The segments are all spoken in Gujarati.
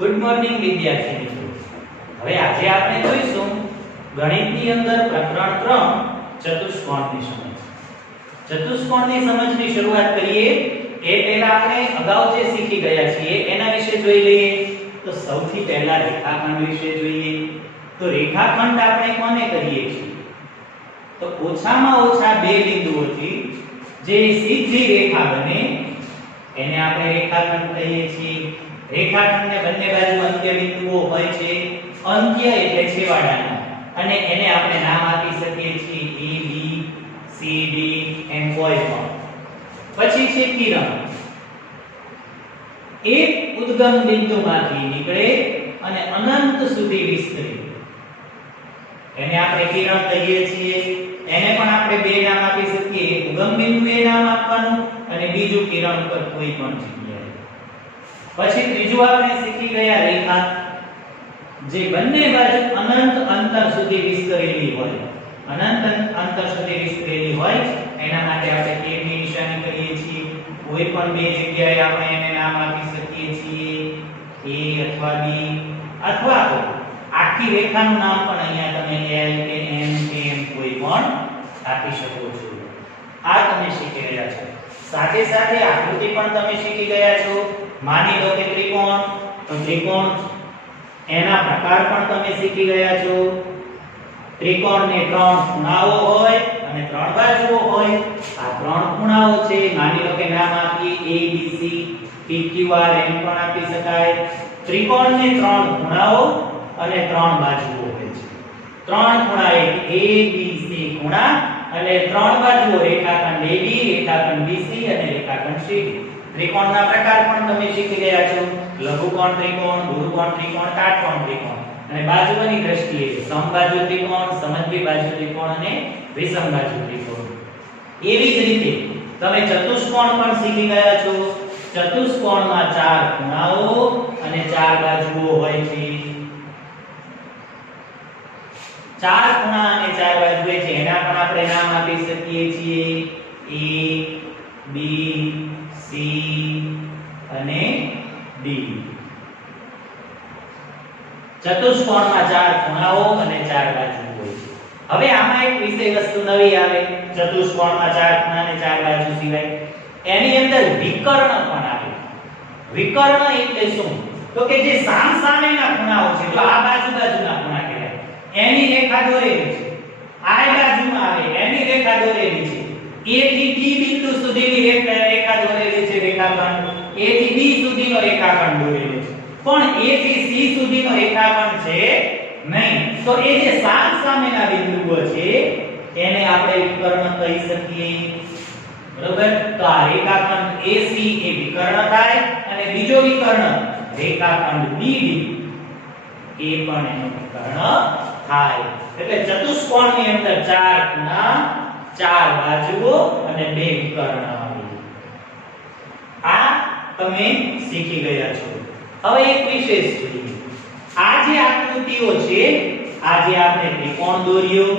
ગુડ મોર્નિંગ વિદ્યાર્થી મિત્રો. હવે આજે આપણે જોઈશું ગણિતની અંદર પ્રકરણ 3 ચતુષ્કોણની સમજ. ચતુષ્કોણની સમજની શરૂઆત કરીએ એ પહેલા આપણે અગાઉ જે શીખી ગયા છીએ એના વિશે જોઈ લઈએ. તો સૌથી પહેલા રેખાખંડ વિશે જોઈએ. તો રેખાખંડ આપણે કોને કરીએ છીએ? તો ઓછામાં ઓછા બે બિંદુઓથી જે સીધી રેખા બને એને આપણે રેખાખંડ કહીએ છીએ. રેખાખંડને બંને બાજુ અંત્ય બિંદુઓ હોય છે. અંત્ય એટલે છેવાડાના, અને એને આપણે નામ આપી શકીએ છીએ A B C D એમ કોઈ પણ. પછી છે કિરણ. એક ઉદ્ગમ બિંદુમાંથી નીકળે અને અનંત સુધી વિસ્તરે એને આપણે કિરણ કહીએ છીએ. એને પણ આપણે બે નામ આપી શકીએ. એક ઉગમ બિંદુએ નામ આપવાનું અને બીજું કિરણ પર કોઈ પણ જગ્યાએ. પછી ત્રીજું આપણે શીખી ગયા રેખા, જે બંને બાજુ અનંત અંતર સુધી વિસ્તરેલી હોય. અનંત અંતર સુધી વિસ્તરેલી હોય એના માટે આપણે કે ની નિશાની કરીએ છીએ. કોઈ પણ બે જગ્યાએ આપણે એને નામ આપી શકીએ છીએ, A અથવા B, અથવા તો આખી રેખાનું નામ પણ અહીંયા તમે L કે M કે M કોઈ પણ આપી શકો છો. આ તમે શીખી ગયા છો. સાથે સાથે આકૃતિ પણ તમે શીખી ગયા છો. માની લો કે ત્રિકોણ, તો ત્રિકોણ એના પ્રકાર પણ તમે શીખી ગયા છો. ત્રિકોણને ત્રણ ખૂણાઓ હોય અને ત્રણ બાજુઓ હોય. આ ત્રણ ખૂણાઓ છે. માની લો કે નામ આપીએ A B C P Q R એમ પણ આપી શકાય. ત્રિકોણને ત્રણ ખૂણાઓ અને ત્રણ બાજુઓ હોય છે. ત્રણ ખૂણા એટલે A B C ખૂણા અને ત્રણ બાજુઓ રેખાખંડ AB, રેખાખંડ BC અને રેખાખંડ CD. ત્રિકોણના પ્રકાર પણ તમે શીખી ગયા છો. લઘુકોણ ત્રિકોણ, ગુરુકોણ ત્રિકોણ, કાટકોણ ત્રિકોણ. અને બાજુઓની દ્રષ્ટિએ સમબાજુ ત્રિકોણ, સમદ્વિબાજુ ત્રિકોણ અને વિષમબાજુ ત્રિકોણ. એવી જ રીતે તમે ચતુષ્કોણ પણ શીખી ગયા છો. ચતુષ્કોણમાં ચાર ખૂણાઓ અને ચાર બાજુઓ હોય છે. ચાર ખૂણા અને ચાર બાજુ હોય છે એના પણ આપણે નામ આપી શકીએ છીએ A B C અને D. ચતુષ્કોણમાં ચાર ખૂણાઓ અને ચાર બાજુ હોય છે. હવે આમાં એક વિશેષ વસ્તુ નવી આવે. ચતુષ્કોણમાં ચાર ખૂણા અને ચાર બાજુ સિવાય એની અંદર વિકર્ણ પણ આવે. વિકર્ણ એટલે શું? તો કે જે સામસામેના ખૂણાઓ છે, જો આ બાજુના ખૂણા કહેવાય, એની રેખા દોરેલી છે. આ બાજુમાં આવે એની રેખા દોરેલી છે. A થી D બિંદુ સુધીની રેખા દોરેલી છે. રેખાખંડ A થી B સુધીનો રેખાખંડ દોરેલો છે. પણ A થી C સુધીનો રેખાખંડ છે નહીં. તો એ જે સામસામેના બિંદુઓ છે એને આપણે વિકર્ણ કહી શકીએ. બરોબર? તો આ રેખાખંડ AC એ વિકર્ણ થાય અને બીજો વિકર્ણ રેખાખંડ BD એ પણ એનો વિકર્ણ થાય. એટલે ચતુષ્કોણની અંદર ચાર ખૂણા, ચાર બાજુઓ અને બે વિકર્ણ આવે. આ તમે શીખી ગયા છો. હવે એક વિશેષ જોઈએ. આ જે આકૃતિઓ છે, આ જે આપણે ત્રિકોણ દોર્યો,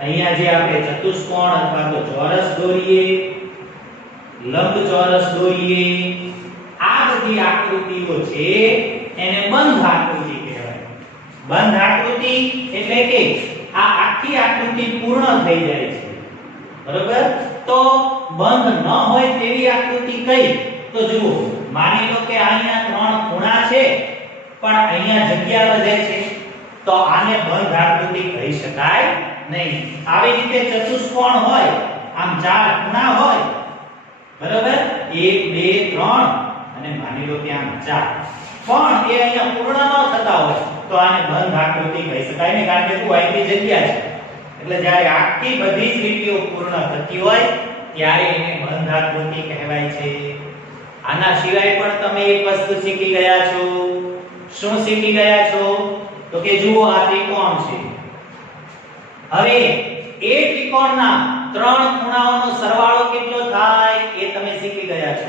અહીંયા જે આપણે ચતુષ્કોણ અથવા તો ચોરસ દોરીએ, લંબચોરસ દોરીએ, આ બધી આકૃતિઓ છે એને બંધ આકૃતિ કહેવાય. બંધ આકૃતિ એટલે કે આ આખી આકૃતિ પૂર્ણ થઈ જાય છે. બરોબર? તો બંધ ન હોય તેવી આકૃતિ કઈ? તો જુઓ, માની લો કે અહીંયા ત્રણ ખૂણા છે પણ અહીંયા જગ્યા વધે છે, તો આને બંધ આકૃતિ કહી શકાય નહીં. આવી રીતે ચતુષ્કોણ હોય, આમ ચાર ખૂણા હોય, બરોબર? 1 2 3 અને માની લો કે આમ 4, પણ એ અહીંયા પૂર્ણ ન થતા હોય તો આને બંધ આકૃતિ કહી શકાય નહીં, કારણ કે શું અહીંથી જગ્યા છે. એટલે જ્યારે આખી બધી જ લીટીઓ પૂર્ણ થતી હોય ત્યારે એને બંધ આકૃતિ કહેવાય છે. આના સિવાય પણ તમે એક વસ્તુ શીખી ગયા છો. શું શીખી ગયા છો? તો કે જુઓ, આ ત્રિકોણ છે. હવે એ ત્રિકોણના ત્રણ ખૂણાઓનો સરવાળો કેટલો થાય એ તમે શીખી ગયા છો.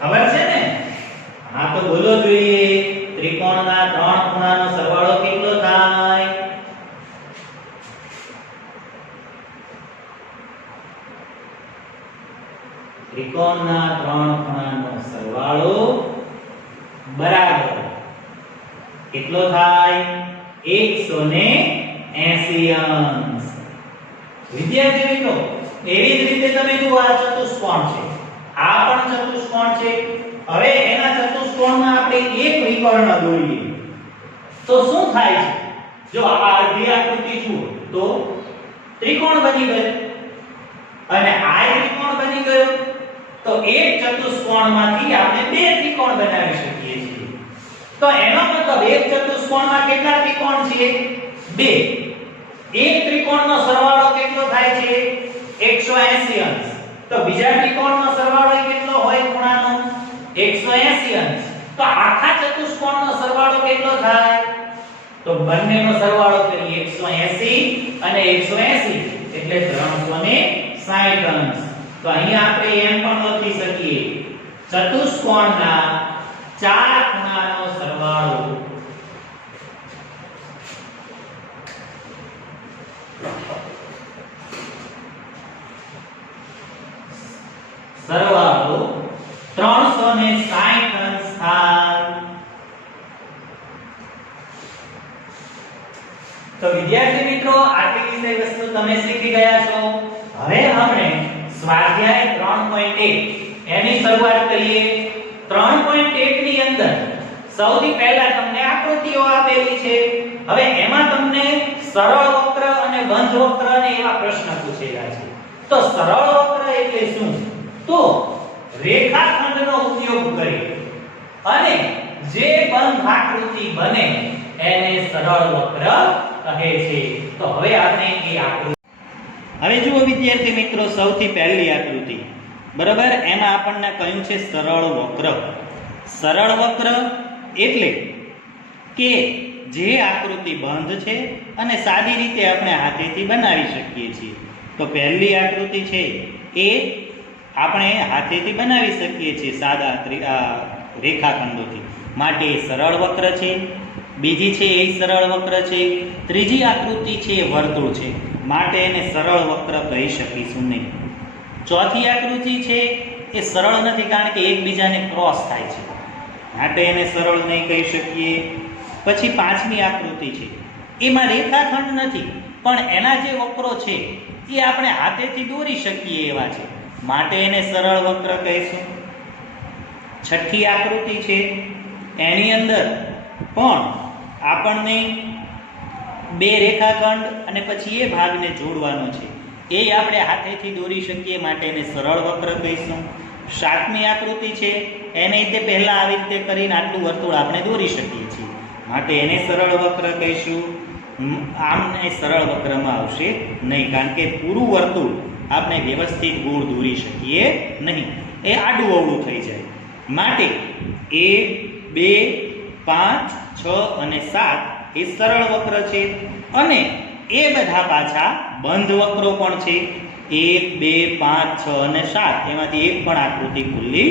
ખબર છે ને? હા, તો બોલો જોઈએ. ત્રિકોણના ત્રણ ખૂણાનો સરવાળો કેટલો થાય? ત્રિકોણના ત્રણ ખૂણાનો સરવાળો બરાબર કેટલો થાય 180 અંશ. વિદ્યાર્થી મિત્રો એવી જ રીતે તમે જુઓ આ ચતુષ્કોણ છે, આ પણ ચતુષ્કોણ છે. હવે એના ચતુષ્કોણમાં આપણે એક વિકર્ણ દોરીએ તો શું થાય છે? જો આ અડધી આકૃતિ જુઓ તો ત્રિકોણ બની ગયો અને આ ત્રિકોણ બની ગયો. તો એક ચતુષ્કોણમાંથી આપણે બે ત્રિકોણ બનાવી શકીએ છીએ. તો એનો મતલબ એક ચતુષ્કોણમાં કેટલા ત્રિકોણ છે? બે. એક ત્રિકોણનો સરવાળો કેટલો થાય છે? 180 અંશ. તો બીજા ત્રિકોણનો સરવાળો કેટલો હોય ખૂણાનો? 180 અંશ. તો આખા ચતુષ્કોણનો સરવાળો કેટલો થાય? તો બંનેનો સરવાળો કરીએ 180 અને 180 એટલે 360 અંશ. તો અહીંયા આપણે એમ પણ લખી શકીએ ચતુષ્કોણના ચાર ખૂણાનો સરવાળો સરવાળો 360 અંશ થાય. તો વિદ્યાર્થી મિત્રો આટલી વિષય વસ્તુ તમે શીખી ગયા છો. હવે આપણે સ્વાધ્યાય 3.1 એની શરૂઆત કરીએ. 3.1 ની અંદર સૌથી પહેલા તમને આકૃતિઓ આપેલી છે. હવે એમાં તમને સરળ વક્ર અને બંધ વક્ર અને એવા પ્રશ્ન પૂછેલા છે. તો સરળ વક્ર એટલે શું? તો રેખાખંડનો ઉપયોગ કરી અને જે બંધ આકૃતિ બને એને સરળ વક્ર કહે છે. તો હવે આપણે એ આકૃતિ હવે જુઓ વિદ્યાર્થી મિત્રો સૌથી પહેલી આકૃતિ બરાબર એમાં આપણને કહ્યું છે સરળ વક્ર. સરળ વક્ર એટલે કે જે આકૃતિ બંધ છે અને સાદી રીતે આપણે હાથેથી બનાવી શકીએ છીએ. તો પહેલી આકૃતિ છે એ આપણે હાથેથી બનાવી શકીએ છીએ સાદા રેખાખંડોથી, માટે સરળ વક્ર છે. બીજી છે એ સરળ વક્ર છે. ત્રીજી આકૃતિ છે એ વર્તુળ છે, માટે એને સરળ વક્ર કહી શકીશું નહીં. ચોથી આકૃતિ છે એ સરળ નથી કારણ કે એકબીજાને ક્રોસ થાય છે, માટે એને સરળ નહીં કહી શકીએ. પછી પાંચમી આકૃતિ છે એમાં રેખાખંડ નથી પણ એના જે વક્રો છે એ આપણે હાથેથી દોરી શકીએ એવા છે, માટે એને સરળ વક્ર કહીશું. છઠ્ઠી આકૃતિ છે એની અંદર પણ આપણને બે રેખાખંડ અને પછી એ ભાગને જોડવાનો છે, એ આપણે હાથેથી દોરી શકીએ, માટે એને સરળ વક્ર કહીશું. સાતમી આકૃતિ છે એને તે પહેલા આવી રીતે કરીને આટલું વર્તુળ આપણે દોરી શકીએ છીએ, માટે એને સરળ વક્ર કહીશું. આમને સરળ વક્રમાં આવશે નહીં કારણ કે પૂરું વર્તુળ આપણે વ્યવસ્થિત ગોળ દોરી શકીએ નહીં, એ આડું અવળું થઈ જાય. માટે 1 2 5 6 અને 7 એ સરળ વક્ર છે અને એ બધા પાછા બંધ વક્રો પણ છે. 1 2 5 6 અને 7 એમાંથી એક પણ આકૃતિ ખુલ્લી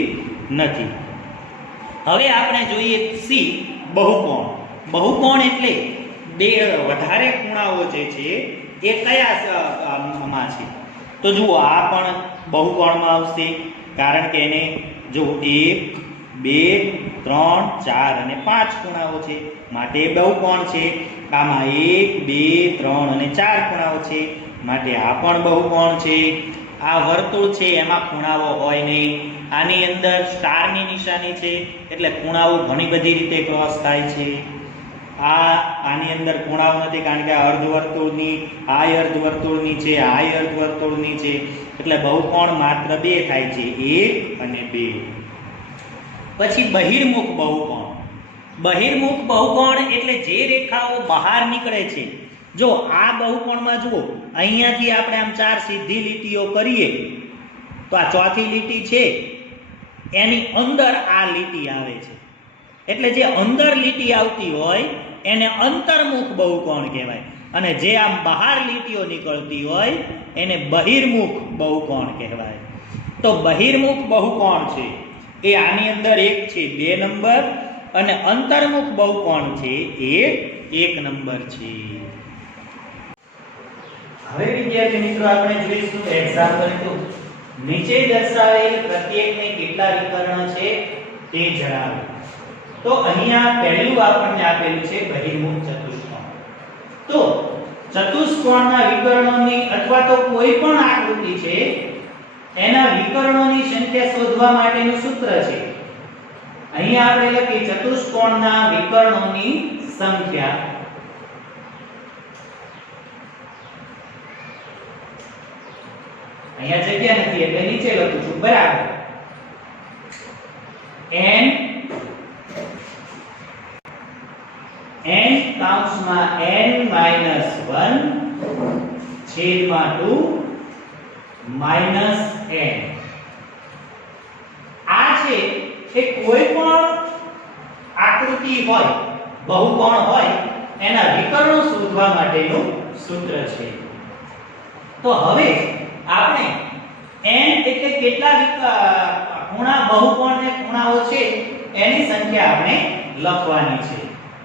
નથી. હવે આપણે જોઈએ સી બહુકોણ. બહુકોણ એટલે બે વધારે ખૂણાઓ જે છે એ કયા માં છે? તો જુઓ આ પણ બહુકોણમાં આવશે કારણ કે એને જો 1 2 3 4 અને 5 ખૂણાઓ છે, માટે બહુકોણ છે. આમાં 1 2 3 અને 4 ખૂણાઓ છે, માટે આ પણ બહુકોણ છે. આ વર્તુળ છે એમાં ખૂણાઓ હોય નહીં. આની અંદર સ્ટારની નિશાની છે એટલે ખૂણાઓ ઘણી બધી રીતે ક્રોસ થાય છે. આની અંદર ખૂણાઓ નથી કારણ કે આ અર્ધવર્તુળની આ અર્ધવર્તુળની છે, આ અર્ધવર્તુળની છે, એટલે બહુકોણ માત્ર બે થાય છે, 1 અને 2. પછી બહિર્મુખ બહુકોણ. બહિર્મુખ બહુકોણ એટલે જે રેખાઓ બહાર નીકળે છે. જો આ બહુકોણમાં જુઓ અહીંયાથી આપણે આમ ચાર સીધી લીટીઓ કરીએ તો આ ચોથી લીટી છે એની અંદર આ લીટી આવે છે, એટલે જે અંદર લીટી આવતી હોય એને અંતર્મુખ બહુકોણ કહેવાય અને જે આમ બહાર લીટીઓ નીકળતી હોય એને બહિર્મુખ બહુકોણ કહેવાય. તો બહિર્મુખ બહુકોણ છે એ આની અંદર એક છે 2 નંબર અને અંતર્મુખ બહુકોણ છે એ 1 નંબર છે. હવે વિદ્યાર્થી મિત્રો આપણે જોઈશું એક્ઝામ્પલ 2. નીચે દર્શાવેલ પ્રત્યેકને કેટલા વિકર્ણ છે તે જણાવો. તો અહીંયા પહેલું આપણને આપેલું છે બહિર્મુખ ચતુષ્કોણ. તો ચતુષ્કોણના વિકર્ણોની અથવા તો કોઈ પણ આકૃતિ છે એના વિકર્ણોની સંખ્યા શોધવા માટેનું સૂત્ર છે. અહીંયા આપણે લખી ચતુષ્કોણના વિકર્ણોની સંખ્યા. અહીંયા જગ્યા નથી એટલે નીચે લખું છું બરાબર. n કૌંસમાં n - 1 છેદમાં 2 n. આ છે એ કોઈ પણ આકૃતિ હોય, બહુકોણ હોય એના વિકર્ણો શોધવા માટેનું સૂત્ર છે. તો હવે આપણે n એટલે કેટલા ખૂણા બહુકોણ ને ખૂણાઓ છે એની સંખ્યા આપણે લખવાની છે.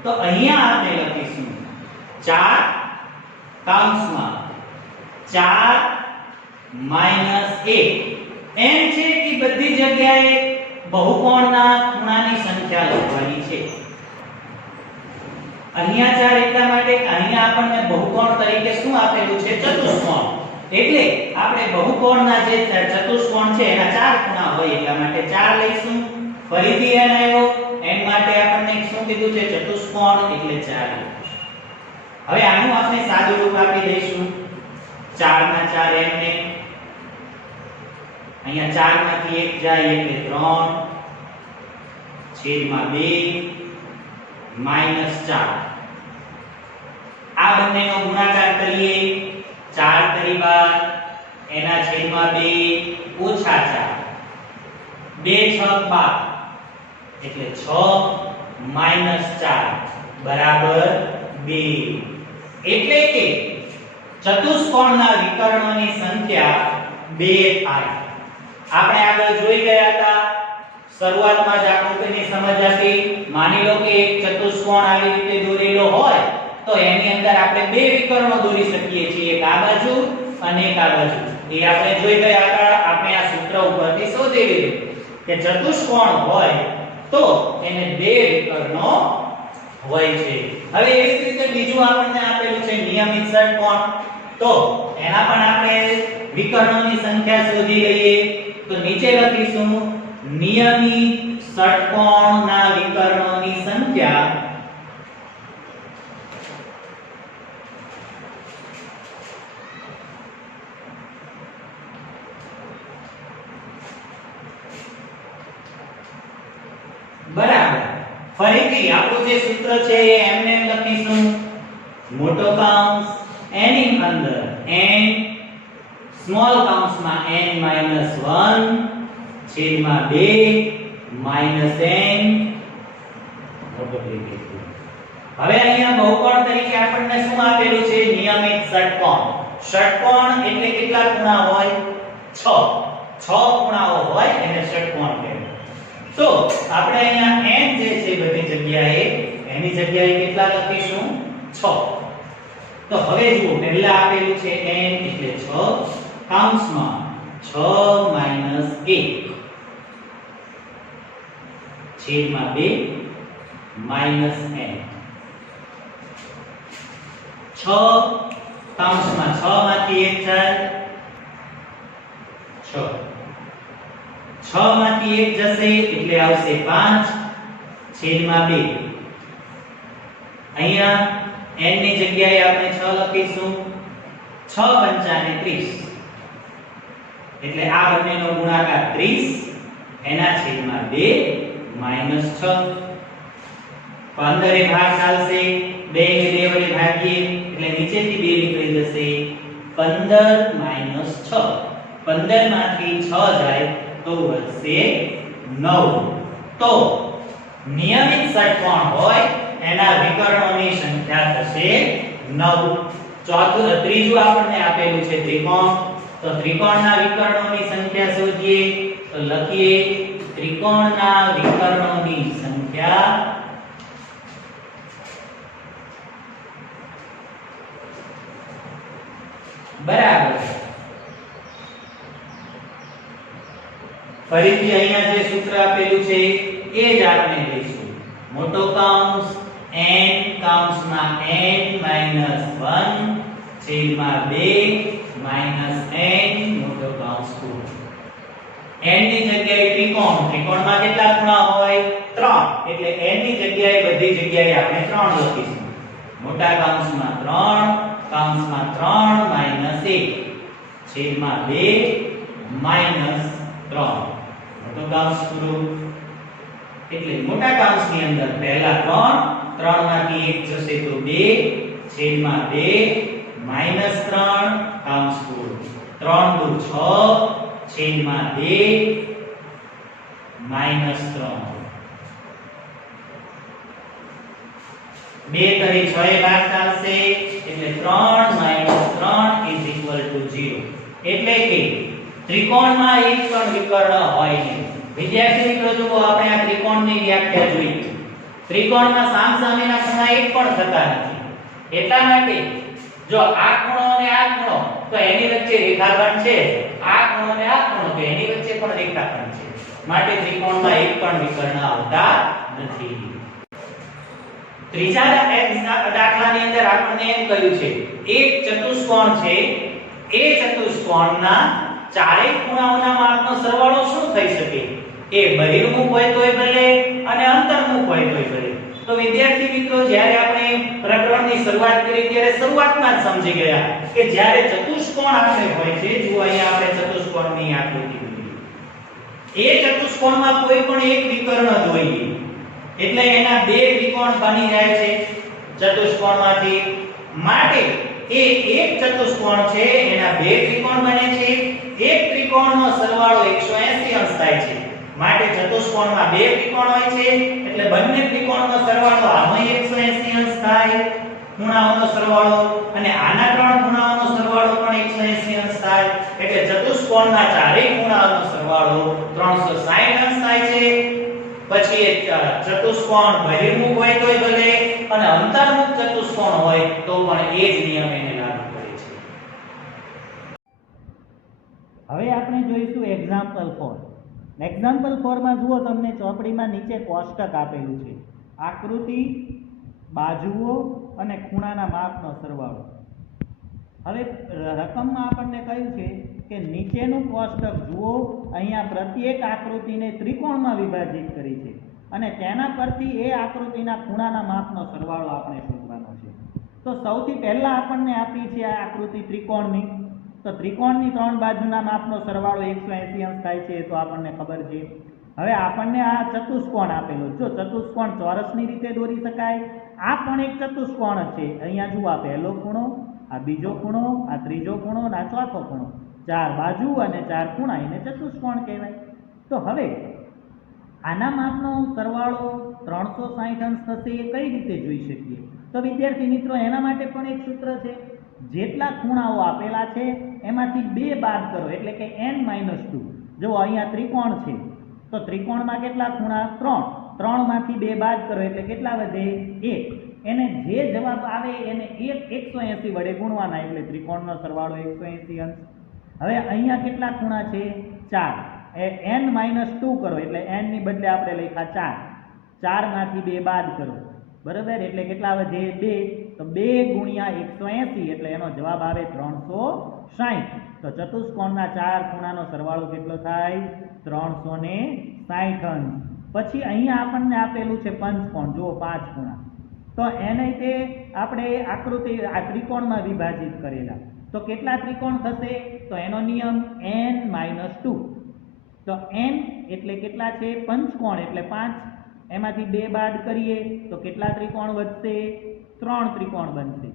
તો અહીંયા આપણે લખીશું 4 કૌંસમાં 4 - 1. n છે એ બધી જગ્યાએ બહુકોણના ખૂણાની સંખ્યા લખવાની છે. અહીંયા 4 એટલા માટે કે અહીંયા આપણને બહુકોણ તરીકે શું આપેલું છે? ચતુષ્કોણ. એટલે આપણે બહુકોણના જે ચતુષ્કોણ છે એના 4 ખૂણા હોય એટલા માટે 4 લઈશું. ફરીથી n આવ્યો, n માટે આપણને શું કીધું છે? ચતુષ્કોણ એટલે 4. હવે આનું આપણે સાદું રૂપ આપી દઈશું. 4 ના 4 n ને અહીંયા 4 માંથી 1 જાય એટલે 3 છેદમાં 2 -4. આ બંનેનો ગુણાકાર કરીએ 4 તરી 12 એના છેદમાં 2 ઓછા 4 2 6 12 એટલે 6 -4 બરાબર 2. એટલે કે ચતુષ્કોણના વિકર્ણોની સંખ્યા 2 થાય. આપણે આગળ જોઈ ગયા હતા, શરૂઆતમાં જ આકૃતિની સમજ આપી. માની લો કે એક ચતુષ્કોણ આવી રીતે દોરેલો હોય તો એની અંદર આપણે બે વિકર્ણો દોરી શકીએ છીએ, એક આ બાજુ અને એક આ બાજુ. એ આપણે જોઈ ગયા હતા. આપણે આ સૂત્ર ઉપરથી શોધી લીધું કે ચતુષ્કોણ હોય તો એને બે વિકર્ણો હોય છે. હવે એવી રીતે બીજું આપણને આપેલું છે નિયમિત ષટકોણ. તો એના પણ આપણે વિકર્ણોની સંખ્યા શોધી લઈએ. તો નીચે લખીશું નિયમિત ષટકોણના વિકર્ણોની સંખ્યા બરાબર. ફરીથી આપણું જે સૂત્ર છે એ એમને લખીશું. મોટો કૌંસ n ની અંદર n સ્મોલ કૌંસમાં n - 1 છેદમાં 2 n મોટો લખી. હવે અહીંયા બહુકોણ તરીકે આપણને શું આપેલું છે? નિયમિત ષટકોણ. ષટકોણ એટલે કેટલા ખૂણા હોય? 6 ખૂણાઓ હોય એને ષટકોણ કહેવાય. તો આપણે અહીંયા n જે છે બધી જગ્યાએ એની જગ્યાએ કેટલા લખીશું? 6. તો હવે જુઓ, પહેલા આપેલું છે n એટલે 6 કૌંસમાં 6 - 1 છેદમાં 2 n. 6 કૌંસમાં 6 માંથી 1 જાય 6 6 માંથી 1 જશે એટલે આવશે 5 છેદમાં 2. અહીંયા n ની જગ્યાએ આપણે 6 લખીશું. 6 પંચાને 30 એટલે આ બંનેનો ગુણાકાર 30 એના છેદમાં 2 -6. 15 એ ભાગ ચાલશે, 2 ને 2 વડે ભાગીએ એટલે નીચેથી 2 નીકળી જશે. 15 - 6 15 માંથી 6 જાય તો વધશે 9. તો નિયમિત ષટકોણ હોય એના વિકર્ણોની સંખ્યા થશે 9. ત્રીજું આપણને આપેલું છે ત્રિકોણ. તો ત્રિકોણના વિકર્ણોની સંખ્યા શોધીએ. તો લખીએ ત્રિકોણના વિકર્ણોની સંખ્યા બરાબર. ફરીથી અહીંયા જે સૂત્ર આપેલું છે એ જ આપણે લઈશું. મોટો કૌંસ n કૌંસમાં n માઈનસ 1 છેદમાં 2 માઈનસ n મોટો કૌંસ પૂરો. n ની જગ્યાએ ત્રિકોણમાં કેટલા ખૂણા હોય? 3. એટલે n ની જગ્યાએ બધી જગ્યાએ આપણે 3 લખીશું. મોટા કૌંસમાં 3 કૌંસમાં 3 માઈનસ 1 છેદમાં 2 માઈનસ 3 મોટો કૌંસ પૂરો. એટલે મોટા કૌંસની અંદર પહેલા 3 માંથી 1 જશે તો 2 છેદમાં 2 માઈનસ 3 કૌંસ પૂરો. 3 દુ 6 છેદમાં 2 માઈનસ 3 2 તરી 6 એ ભાગ ચાલશે એટલે 3 માઈનસ 3 ઇઝ ઇક્વલ ટુ 0. એટલે કે ત્રિકોણમાં એક પણ વિકર્ણ હોય નહીં. વિદ્યાર્થી મિત્રો જુઓ આપણે આ ત્રિકોણની વ્યાખ્યા જોઈ. ત્રિકોણમાં સામસામેના ખૂણા એક પણ થતા નથી. એટલા માટે જો આ ખૂણો અને આ ખૂણો તો એની વચ્ચે રેખાખંડ છે, આ ખૂણો અને આ ખૂણો તો એની વચ્ચે પણ રેખાખંડ છે. માટે ત્રિકોણમાં એક પણ વિકર્ણ આવતા નથી. ત્રીજા દાખલાની અંદર આપણને એમ કહ્યું છે એક ચતુષ્કોણ છે, એ ચતુષ્કોણના ચારેય ખૂણાઓના માપનો સરવાળો શું થઈ શકે? એ બહિર્મુખ હોય તોય ભલે અને અંતર્મુખ હોય તોય ભલે. તો વિદ્યાર્થી મિત્રો જ્યારે આપણે પ્રકરણની શરૂઆત કરી ત્યારે શરૂઆતમાં જ સમજી ગયા કે જ્યારે ચતુષ્કોણ આપણે હોય છે, જો અહીંયા આપણે ચતુષ્કોણની આકૃતિ દોરી, એ ચતુષ્કોણમાં કોઈ પણ એક વિકર્ણ જોઈએ એટલે એના બે ત્રિકોણ બની જાય છે ચતુષ્કોણમાંથી. માટે એ એક ચતુષ્કોણ છે એના બે ત્રિકોણ બને છે. એક ત્રિકોણનો સરવાળો 180 અંશ થાય છે. માટે ચતુષ્કોણમાં બે ત્રિકોણ હોય છે એટલે બંને ત્રિકોણનો સરવાળો આમાં 180 અંશ થાય ખૂણાઓનો સરવાળો, અને આના ત્રણ ખૂણાઓનો સરવાળો પણ 180 અંશ થાય. એટલે ચતુષ્કોણના ચારેય ખૂણાઓનો સરવાળો 360 અંશ થાય છે. પછી ચતુષ્કોણ બહિર્મુખ હોય તોય ભલે અને અંતર્મુખ ચતુષ્કોણ હોય તો પણ એ જ નિયમ એને લાગુ પડે છે. હવે આપણે જોઈશું એક્ઝામ્પલ 4. એક્ઝામ્પલ 4 માં જુઓ તમને ચોપડીમાં નીચે કોષ્ટક આપેલું છે. આકૃતિ, બાજુઓ અને ખૂણાના માપનો સરવાળો. હવે રકમમાં આપણને કહ્યું છે કે નીચેનું કોષ્ટક જુઓ, અહીંયા પ્રત્યેક આકૃતિને ત્રિકોણમાં વિભાજિત કરી છે અને તેના પરથી એ આકૃતિના ખૂણાના માપનો સરવાળો આપણે શોધવાનો છે. તો સૌથી પહેલા આપણને આપી છે આ આકૃતિ ત્રિકોણની. તો ત્રિકોણની ત્રણ બાજુના માપનો સરવાળો 180 અંશ થાય છે તો આપણને ખબર છે. હવે આપણને આ ચતુષ્કોણ આપેલો. જો ચતુષ્કોણ ચોરસની રીતે દોરી શકાય, આ પણ એક ચતુષ્કોણ છે. અહીંયા જુઓ, આ પહેલો ખૂણો, આ બીજો ખૂણો, આ ત્રીજો ખૂણો અને આ ચોથો ખૂણો, ચાર બાજુ અને ચાર ખૂણા, એને ચતુષ્કોણ કહેવાય. તો હવે આના માપનો સરવાળો 360 અંશ થશે એ કઈ રીતે જોઈ શકીએ? તો વિદ્યાર્થી મિત્રો એના માટે પણ એક સૂત્ર છે. જેટલા ખૂણાઓ આપેલા છે એમાંથી 2 બાદ કરો એટલે કે n-2. જો અહીંયા ત્રિકોણ છે તો ત્રિકોણમાં કેટલા ખૂણા? 3. 3 માંથી 2 બાદ કરો એટલે કેટલા વધે? 1. એને જે જવાબ આવે એને 180 વડે ગુણવાના એટલે ત્રિકોણનો સરવાળો 180 અંશ. હવે અહીંયા કેટલા ખૂણા છે? 4. n-2 કરો એટલે n ની બદલે આપણે લખ્યા 4. 4 માંથી 2 બાદ કરો, બરાબર, એટલે કેટલા વધે? 2. તો 2 ગુણ્યા 180 એટલે એનો જવાબ આવે 360. તો ચતુષ્કોણના ચાર ખૂણાનો સરવાળો કેટલો થાય? 360 અંશ. પછી અહીંયા આપણને આપેલું છે પંચકોણ. જુઓ 5 ખૂણા. તો એને તે આપણે આકૃતિ આ ત્રિકોણમાં વિભાજિત કરેલા. તો કેટલા ત્રિકોણ થશે? તો એનો નિયમ n-2. તો n એટલે કેટલા છે? પંચકોણ એટલે 5. એમાંથી 2 બાદ કરીએ તો કેટલા ત્રિકોણ વધશે? 3 ત્રિકોણ બનશે.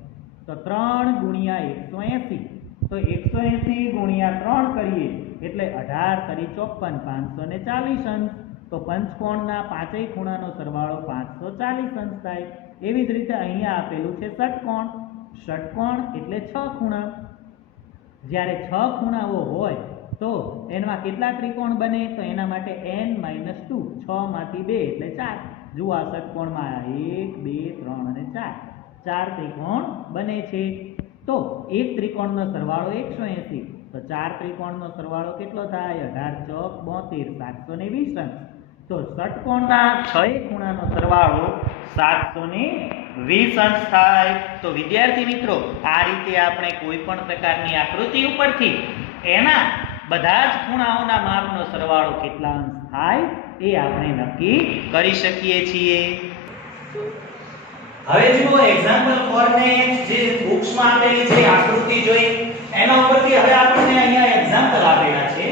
તો 3 ગુણ્યા 180. તો 180 ગુણ્યા 3 કરીએ એટલે 18 તરી 54, 540 અંશ. તો પંચકોણના પાંચેય ખૂણાનો સરવાળો 540 અંશ થાય. એવી જ રીતે અહીંયા આપેલું છે ષટકોણ. ષટકોણ એટલે 6 ખૂણા. જ્યારે 6 ખૂણાઓ હોય તો એમાં કેટલા ત્રિકોણ બને? તો એના માટે n-2. 6 માંથી 2 એટલે 4. જુઓ આ ષટકોણમાં 1, 2, 3 અને 4. 4 ત્રિકોણ બને છે. તો એક ત્રિકોણનો સરવાળો 180. તો 4 ત્રિકોણનો સરવાળો કેટલો થાય? 18 ચોક 72, 720 અંશ. તો ષટકોણના 6 ખૂણાનો સરવાળો 720 અંશ થાય. તો વિદ્યાર્થી મિત્રો, આ રીતે આપણે કોઈ પણ પ્રકારની આકૃતિ ઉપરથી એના બધા જ ખૂણાઓના માપનો સરવાળો કેટલા અંશ થાય એ આપણે નક્કી કરી શકીએ છીએ. હવે જુઓ એક્ઝામ્પલ 4 ને જે બુક્સમાં આપેલી છે આકૃતિ જોઈ એના ઉપરથી હવે આપણને અહીંયા એક્ઝામ્પલ આપેલા છે.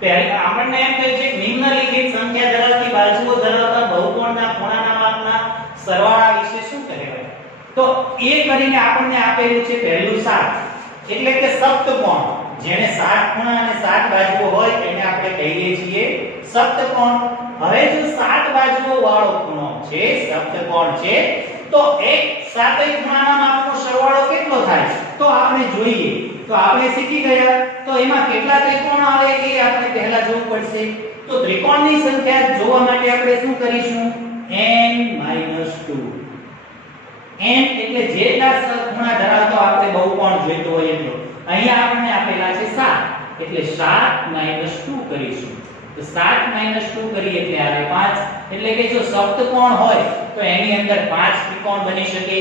પહેલા આપણને એમ કહે છે નિમ્નલિખિત સંખ્યા ધરાવતી બાજુઓ ધરાવતા બહુકોણના ખૂણાના માપના સરવાળા વિશે શું કહેવાય? તો એ કરીને આપણને આપેલું છે પહેલું 7 એટલે કે સપ્તકોણ. જેને 7 ખૂણા અને 7 બાજુઓ હોય એને આપણે કહીએ છીએ સપ્તકોણ. હવે જો 7 બાજુઓ વાળો ખૂણો છે સપ્તકોણ છે તો એક 7 ખૂણાના માપનો સરવાળો કેટલો થાય? તો આપણે જોઈએ. તો આપણે શીખી ગયા. તો એમાં કેટલા ત્રિકોણ આવે એ આપણે પહેલા જોવું પડશે. તો ત્રિકોણની સંખ્યા જોવા માટે આપણે શું કરીશું? n-2. n એટલે જેટલા ખૂણા ધરાવતો આપણે બહુકોણ જોઈતો હોય એટલો. અહીંયા આપણને આપેલા છે 7 એટલે 7 - 2 કરીશું. તો 7 - 2 કરીએ એટલે આવે 5. એટલે કે જો સપ્તકોણ હોય તો એની અંદર 5 ત્રિકોણ બની શકે.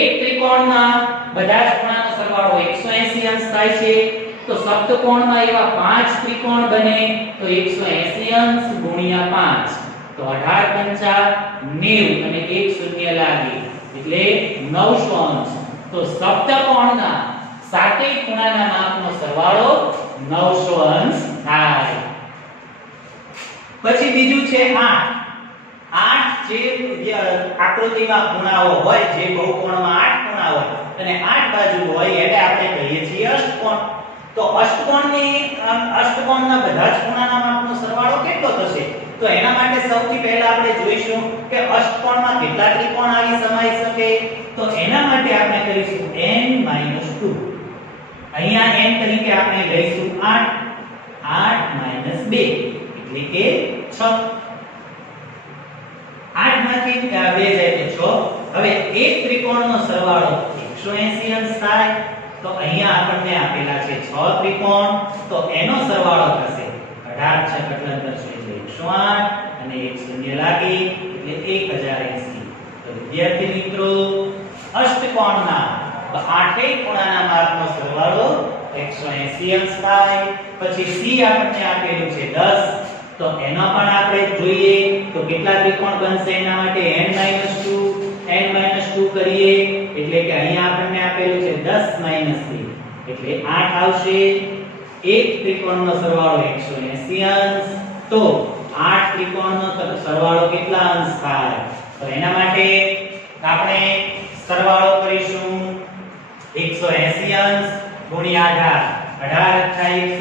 એક ત્રિકોણના બધા જ ખૂણાનો સરવાળો 180 અંશ થાય છે. તો સપ્તકોણમાં એવા 5 ત્રિકોણ બને તો 180 અંશ ગુણ્યા 5 તો 18 × 90 અને 1 શૂન્ય લાગે એટલે 900 અંશ. તો સપ્તકોણના 7 ખૂણાના માપનો સરવાળો 900 અંશ થાય. પછી બીજું છે 8. 8 જે આકૃતિમાં ખૂણાઓ હોય જે બહુકોણમાં 8 ખૂણા હોય અને 8 બાજુ હોય એટલે આપણે કહીએ છીએ અષ્ટકોણ. તો અષ્ટકોણના બધા જ ખૂણાના માપનો સરવાળો કેટલો થશે? તો એના માટે સૌથી પહેલા આપણે જોઈશું કે અષ્ટકોણમાં કેટલા ત્રિકોણ આવી સમાઈ શકે. તો એના માટે આપણે કરીશું n-2. અહીંયા n તરીકે આપણે લઈશું 8. 8 - 2 એટલે કે 6. 8 માંથી 2 જાય તો 6. હવે એક ત્રિકોણનો સરવાળો 180 અંશ થાય. તો અહીંયા આપણને આપેલા છે 6 ત્રિકોણ. તો એનો સરવાળો થશે 18 × 6 = 108 અને 1 શૂન્ય લાગે એટલે 1080. તો વિદ્યાર્થી મિત્રો, અષ્ટકોણના 8 ખૂણાના માપનો સરવાળો 180 અંશ થાય. પછી c આપણને આપેલું છે 10. તો એનો પણ આપણે જોઈએ તો કેટલા ત્રિકોણ બનશે? એના માટે n-2 કરીએ એટલે કે અહીંયા આપણને આપેલું છે 10 - 3 એટલે 8 આવશે. એક ત્રિકોણનો સરવાળો 180 અંશ. તો 8 ત્રિકોણનો સરવાળો કેટલા અંશ થાય? તો એના માટે આપણે સરવાળો કરીશું 180 અંશ ગુણ્યા 18. 18 ×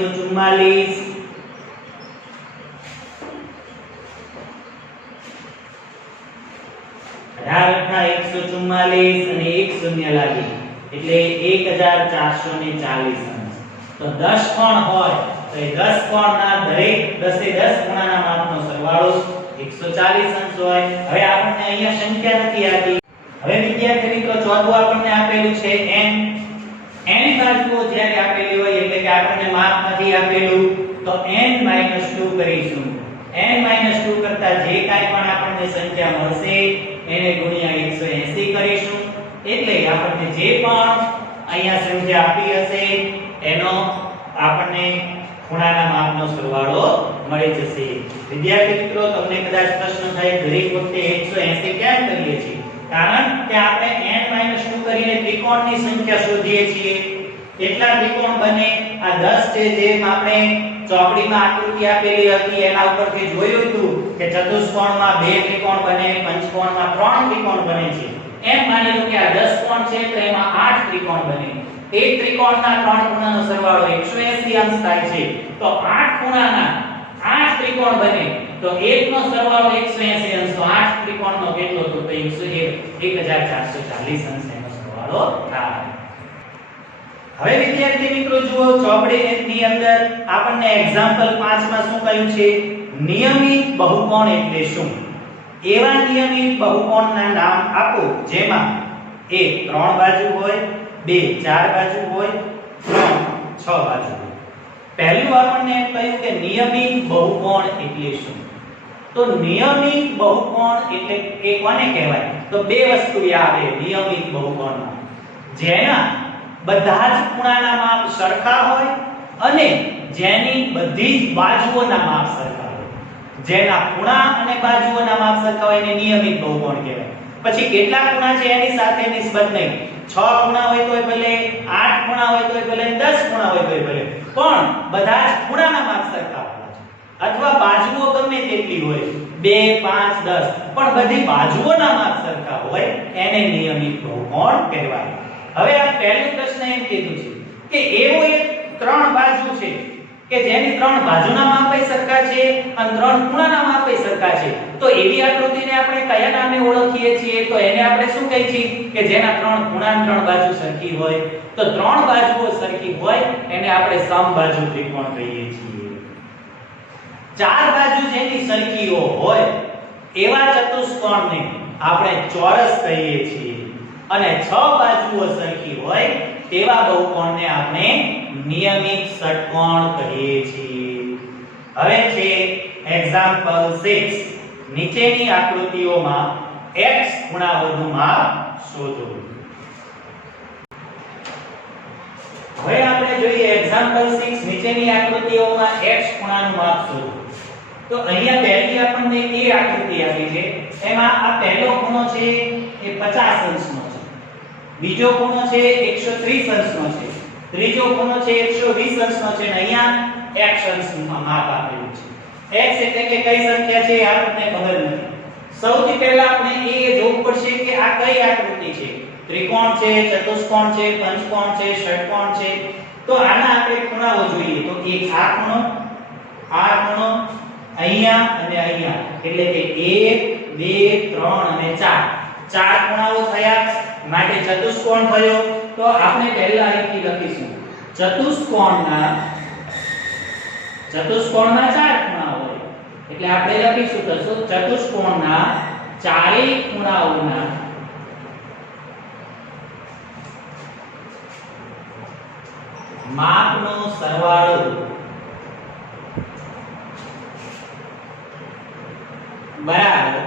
144 144 અને 1 શૂન્ય લાગે એટલે 1440 અંશ. તો 10 કોણ હોય તો એ 10 કોણના દરેક 10 ખૂણાના માપનો સરવાળો 140 અંશ હોય. હવે આપણને અહીંયા સંખ્યા નથી આપી. હવે વિદ્યાર્થી મિત્રો, ચોથું આપણને આપેલું છે n. n બાજુઓ જ્યારે આપેલી હોય એટલે કે આપણને માપ નથી આપેલું તો n-2 કરીશું. n-2 કરતા જે કાઈ પણ આપણને સંખ્યા મળશે એને ગુણ્યા 180 કરીશું. એટલે આપણને જે પણ અહીંયા સંખ્યા આપી હશે એનો આપણને ખૂણાના માપનો સરવાળો મળી જશે. વિદ્યાર્થી મિત્રો, તમને કદાચ પ્રશ્ન થાય દરેક વખતે 180 કેમ કરીએ છીએ? કારણ કે આપણે n-2 કરીને ત્રિકોણની સંખ્યા શોધીએ છીએ. કેટલા ત્રિકોણ બને? આ 10 છે જેમ આપણે ચોકડીમાં આકૃતિ આપેલી હતી એના ઉપરથી જોયું હતું કે ચતુષ્કોણમાં 2 ત્રિકોણ બને, પંચકોણમાં 3 ત્રિકોણ બને છે. એમ માની લો કે આ 10 કોણ છે તો એમાં 8 ત્રિકોણ બને. એક ત્રિકોણના 3 ખૂણાનો સરવાળો 180 અંશ થાય છે. તો 8 ખૂણાના 8 ત્રિકોણ બને તો એકનો સરવાળો 180 અંશ. તો 8 ત્રિકોણનો કેટલો? તો 1440 અંશ એનો સરવાળો થાય. હવે વિદ્યાર્થી મિત્રો જુઓ, ચોપડીની અંદર આપણને એક્ઝામ્પલ 5 માં શું કહ્યું છે? નિયમિત બહુકોણ એટલે શું? એવા નિયમિત બહુકોણના નામ આપો જેમાં 1 3 બાજુ હોય, 2 4 બાજુ હોય, 3 6 બાજુ હોય. પહેલું આપણને એમ કહ્યું કે નિયમિત બહુકોણ એટલે શું? તો નિયમિત બહુકોણ એટલે એ કોને કહેવાય? તો બે વસ્તુ યાદ આવે નિયમિત બહુકોણમાં, જેના બધા જ ખૂણાના માપ સરખા હોય અને જેની બધી જ બાજુઓના માપ સરખા હોય. જેના ખૂણા અને બાજુઓના માપ સરખા હોય એને નિયમિત બહુકોણ કહેવાય. પછી કેટલા ખૂણા છે એની સાથે નિસ્બત નહીં. 6 ખૂણા હોય તોય ભલે, 8 ખૂણા હોય તોય ભલે, 10 ખૂણા હોય તોય ભલે, પણ બધા જ ખૂણાના માપ સરખા હોય અથવા બાજુઓ ગમે તેટલી હોય 2 5 10 પણ બધી બાજુઓના માપ સરખા હોય એને નિયમિત બહુકોણ કહેવાય. હવે આ પહેલો પ્રશ્ન એમ કીધું છે કે એવો એક ત્રણ બાજુ છે કે જેની ત્રણ બાજુના માપે સરખા છે અને ત્રણ ખૂણાના માપે સરખા છે, તો એવી આકૃતિને આપણે કયા નામે ઓળખીએ છીએ? તો એને આપણે શું કહીએ છીએ કે જેના ત્રણ ખૂણા અને ત્રણ બાજુ સરખી હોય. તો ત્રણ બાજુઓ સરખી હોય એને આપણે સમબાજુ ત્રિકોણ કહીએ છીએ. ચાર બાજુ જેની સરખીઓ હોય એવા ચતુષ્કોણને આપણે ચોરસ કહીએ છીએ અને 6 બાજુઓ સરખી હોય તેવા બહુકોણને આપણે નિયમિત ષટકોણ કહીએ છીએ. હવે છે એક્ઝામ્પલ 6. નીચેની આકૃતિઓમાં x ખૂણાઓનું માપ શોધો. હવે આપણે જોઈએ એક્ઝામ્પલ 6. નીચેની આકૃતિઓમાં x ખૂણાનું માપ શોધો. તો અહીંયા પહેલી આપણને એ આકૃતિ આપી છે, એમાં આ પહેલો ખૂણો છે એ 50 અંશનો છે, બીજો ખૂણો છે 130 અંશનો છે, ત્રીજો ખૂણો છે 120 અંશનો છે અને અહીંયા x અંશનું માપ આપેલું છે. x એટલે કે કઈ સંખ્યા છે આપણને ખબર નથી. સૌથી પહેલા આપણે એ જોવું પડશે કે આ કઈ આકૃતિ છે. ત્રિકોણ છે, ચતુષ્કોણ છે, પંચકોણ છે, ષટકોણ છે. તો આના આપણે ખૂણાઓ જોઈએ. તો એક આ ખૂણો, અહીંયા અને અહીંયા, એટલે કે 1 2 3 અને 4 ચાર ખૂણાઓ થયા માટે ચતુષ્કોણ થયો. તો આપણે પહેલા અહીંથી લખીશું ચતુષ્કોણના ચાર ખૂણા હોય એટલે આપણે લખીશું તો ચતુષ્કોણના ચારેય ખૂણાઓના માપનો સરવાળો બરાબર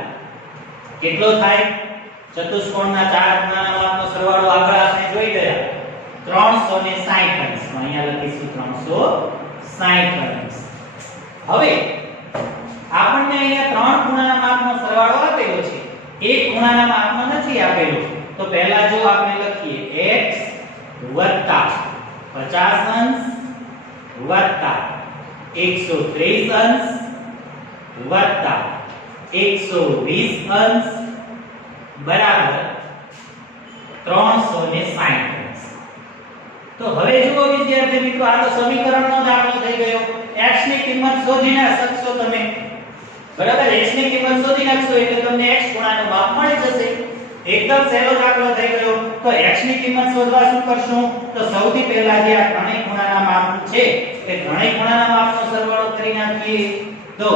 કેટલો થાય? ચતુષ્કોણના ચાર ખૂણાના માપનો સરવાળો આગળ આપણે જોઈ ગયા 360 અંશ. અહીંયા લખીશું 360 અંશ. હવે આપણને અહીંયા ત્રણ ખૂણાના માપનો સરવાળો આપેલો છે, એક ખૂણાના માપનો નથી આપેલો. તો પહેલા જો આપણે લખીએ x 50 અંશ 130 અંશ 120 અંશ બરાબર 360 અંશ. તો હવે જુઓ વિદ્યાર્થી મિત્રો, આ તો સમીકરણનો દાખલો થઈ ગયો. x ની કિંમત શોધી ના શકશો તમે, બરાબર? x ની કિંમત શોધી નાખશો એટલે તમને x ખૂણાનું માપ મળી જશે. એકદમ સહેલો દાખલો થઈ ગયો. તો x ની કિંમત શોધવા શું કરશું? તો સૌથી પહેલા જે આ ત્રણેય ખૂણાના માપ છે એ ત્રણેય ખૂણાના માપનો સરવાળો કરી નાખીએ. તો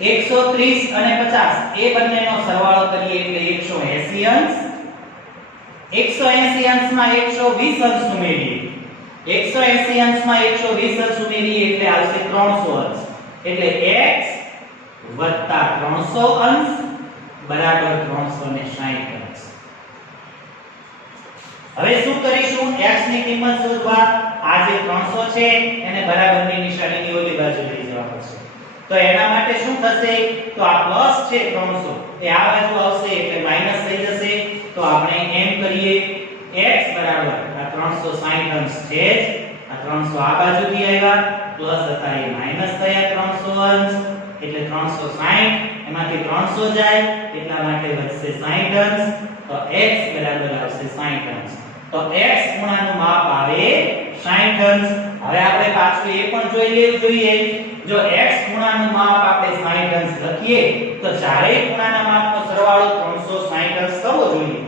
130 અને 50 એ બંનેનો સરવાળો કરીએ એટલે 180 અંશ. 180 અંશમાં 120 અંશ ઉમેરીએ. 180 અંશમાં 120 અંશ ઉમેરીએ એટલે આવશે 300 અંશ. એટલે x 300 અંશ બરાબર 360 અંશ. હવે શું કરીશું? x ની કિંમત શોધવા આ જે 300 છે એને બરાબરની નિશાનીની ઓલી બાજુ લઈ જવા પડશે. તો એના માટે શું થશે? તો આ પ્લસ છે 300 એ આ બાજુ આવશે એટલે માઈનસ થઈ જશે. તો આપણે એમ કરીએ x બરાબર આ 360 અંશ છે, આ 300 આ બાજુથી આવ્યા, પ્લસ હતા એ માઈનસ થયા 300 અંશ એટલે 360 એમાંથી 300 જાય એટલા માટે વધશે 60 અંશ. તો x બરાબર આવશે 60 અંશ. તો x ખૂણાનું માપ આવે 60 અંશ. હવે આપણે પાછું એ પણ જોઈ લેવું જોઈએ, જો x ખૂણાનું માપ આપણે 60 અંશ લખીએ તો ચારેય ખૂણાના માપનો સરવાળો 360 અંશ થવો જોઈએ.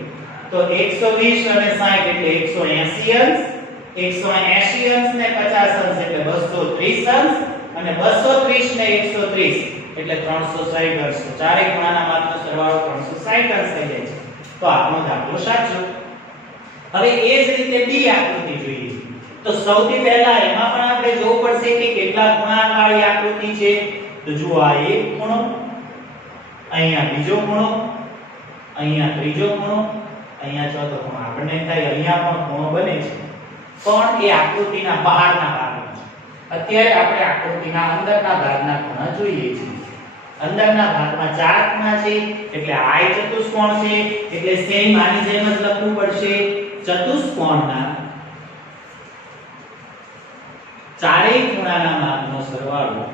તો 120 અને 60 એટલે 180 અંશ, 180 અંશ ને 50 અંશ એટલે 230 અંશ અને 230 ને 130 એટલે 360 અંશ. તો ચારેય ખૂણાના માપનો સરવાળો 360 અંશ થઈ જાય છે. તો આપણો દાખલો સાચો. હવે એ જ રીતે બી આકૃતિ જોઈએ. તો સૌથી પહેલા એમાં પણ આપણે જોવું પડશે કે કેટલા ખૂણાવાળી આકૃતિ છે. તો જુઓ આ એક ખૂણો, અહીંયા બીજો ખૂણો, અહીંયા ત્રીજો ખૂણો, અહીંયા ચોથો ખૂણો. આપણને થાય અહીંયા પણ ખૂણો બને છે, પણ એ આકૃતિના બહારના ભાગમાં છે. અત્યારે આપણે આકૃતિના અંદરના ભાગના ખૂણા જોઈએ છીએ. અંદરના ભાગમાં 4 ખૂણા છે, એટલે આય ચતુષ્કોણ છે, એટલે સેમ આની જેમ જ લખવું પડશે. ચતુષ્કોણના ચારેય ખૂણાના માપનો સરવાળો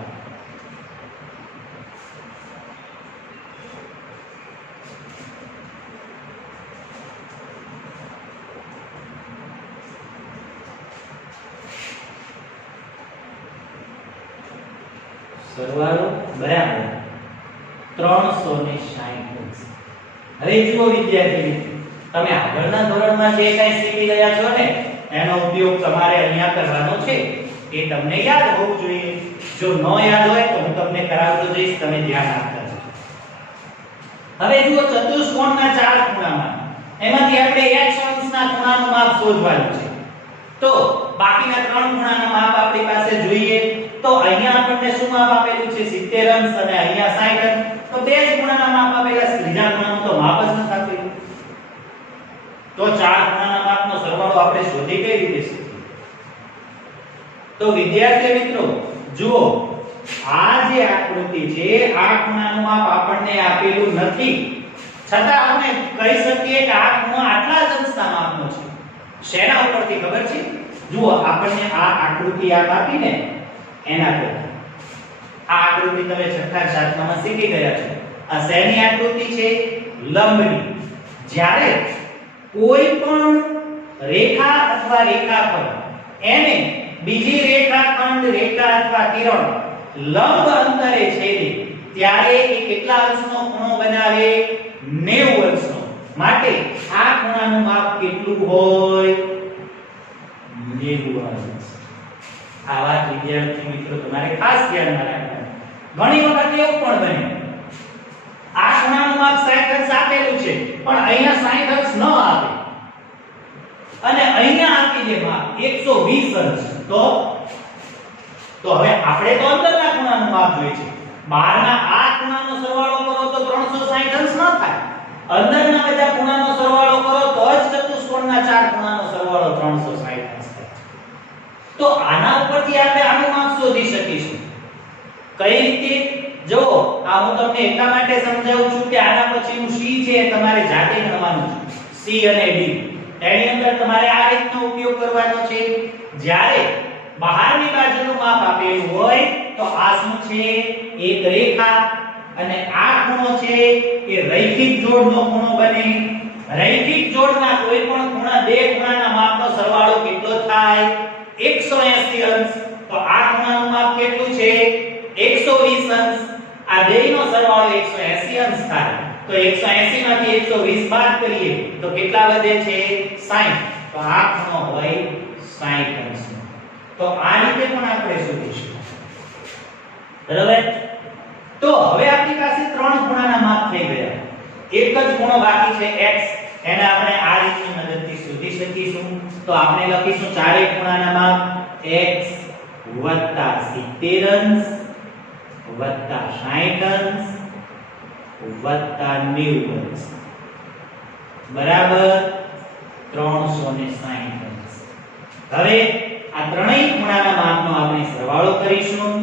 બરાબર 360. હવે જુઓ વિદ્યાર્થી મિત્રો, તમે આગળના ધોરણમાં જે કંઈ શીખી ગયા છો ને એનો ઉપયોગ તમારે અહીંયા કરવાનો છે. એ તમને યાદ હોવું જોઈએ. જો ન યાદ હોય તો હું તમને કરાવતો જઈશ, તમે ધ્યાન આપતા જજો. હવે જુઓ ચતુષ્કોણના 4 ખૂણામાં એમાંથી આપણે x અંશના ખૂણાનું માપ શોધવાનું છે. તો બાકીના 3 ખૂણાના માપ આપણી પાસે જોઈએ. તો અહીંયા આપણને શું માપ આપેલું છે? 70 અંશ અને અહીંયા 60 અંશ. તો બે જ ખૂણાના માપ આપેલા છે, ત્રીજા ખૂણાનું તો માપ જ નથી આપેલું. તો 4 ખૂણાના માપનો સરવાળો આપણે શોધી કઈ રીતે શકીએ? તો વિદ્યાર્થી મિત્રો જુઓ, આ જે આકૃતિ છે આ ખૂણાનું માપ આપણને આપેલું નથી, છતાં આપણે કહી શકીએ કે આ ખૂણો આટલા જ અંશના માપનો છે. શેના ઉપરથી ખબર છે? જુઓ, આપણને આ આકૃતિ આપીને એના પર આ આકૃતિ તમે છઠ્ઠા સાતમામાં શીખી ગયા છો. આ શેની આકૃતિ છે? લંબની. જ્યારે કોઈ પણ રેખા અથવા રેખાખંડ એને બીજી રેખાખંડ, રેખા અથવા કિરણ લંબ અંતરે છેદે ત્યારે એ કેટલા અંશનો ખૂણો બનાવે? 90 અંશનો. માટે આ ખૂણાનું માપ કેટલું હોય? 90 અંશ. આ વાત વિદ્યાર્થી મિત્રો તમારે ખાસ ધ્યાનમાં રાખવાની. ઘણી વખત એવું પણ બને આ ખૂણાનું માપ 60 અંશ આપેલું છે, પણ અહીંયા 60 અંશ ન આપે અને અહીંયા આપી દે માપ 120 અંશ. તો હવે આપણે તો અંદરના ખૂણાનું માપ જોઈએ છે. બહારના આ ખૂણાનો સરવાળો કરો તો 360 અંશ ન થાય. અંદરના બધા ખૂણાનો સરવાળો કરો તો જ ચતુષ્કોણના 4 ખૂણાનો સરવાળો 360 અંશ થાય. તો આના ઉપરથી આપણે આનું માપ શોધી શકીશું. કઈ રીતે? જો આ હું તમને એટલા માટે સમજાવું છું કે આના પછીનું C છે એ તમારે જાતે ગણવાનું છે. C અને D એની અંદર તમારે આ રીતનો ઉપયોગ કરવાનો છે. જ્યારે બહારની બાજુનું માપ આપેલું હોય તો આ શું છે? એક રેખા, અને આ ખૂણો છે એ રૈખિક જોડનો ખૂણો બને. રૈખિક જોડના કોઈ પણ ખૂણા, બે ખૂણાના માપનો સરવાળો કેટલો થાય? 180 અંશ. તો આ ખૂણાનું માપ કેટલું છે? 120 અંશ. આ બેયનો સરવાળો 180 અંશ થાય. તો 180 માંથી 120 બાદ કરીએ તો કેટલા વધે છે? 60. તો આ ખૂણો હોય 60 અંશ. તો આ રીતે પણ આપણે શોધીશું. બરાબર? તો હવે આપણી પાસે 3 ખૂણાના માપ થઈ ગયા. એક જ ખૂણો બાકી છે x. એને આપણે આ રીતની મદદથી શોધી શકીશું. તો આપણે લખીશું ચારેય ખૂણાના માપ x + 70 અંશ + 60 અંશ + 90 અંશ બરાબર 360 અંશ. હવે આ ત્રણેય ખૂણાના માપનો આપણે સરવાળો કરીશું.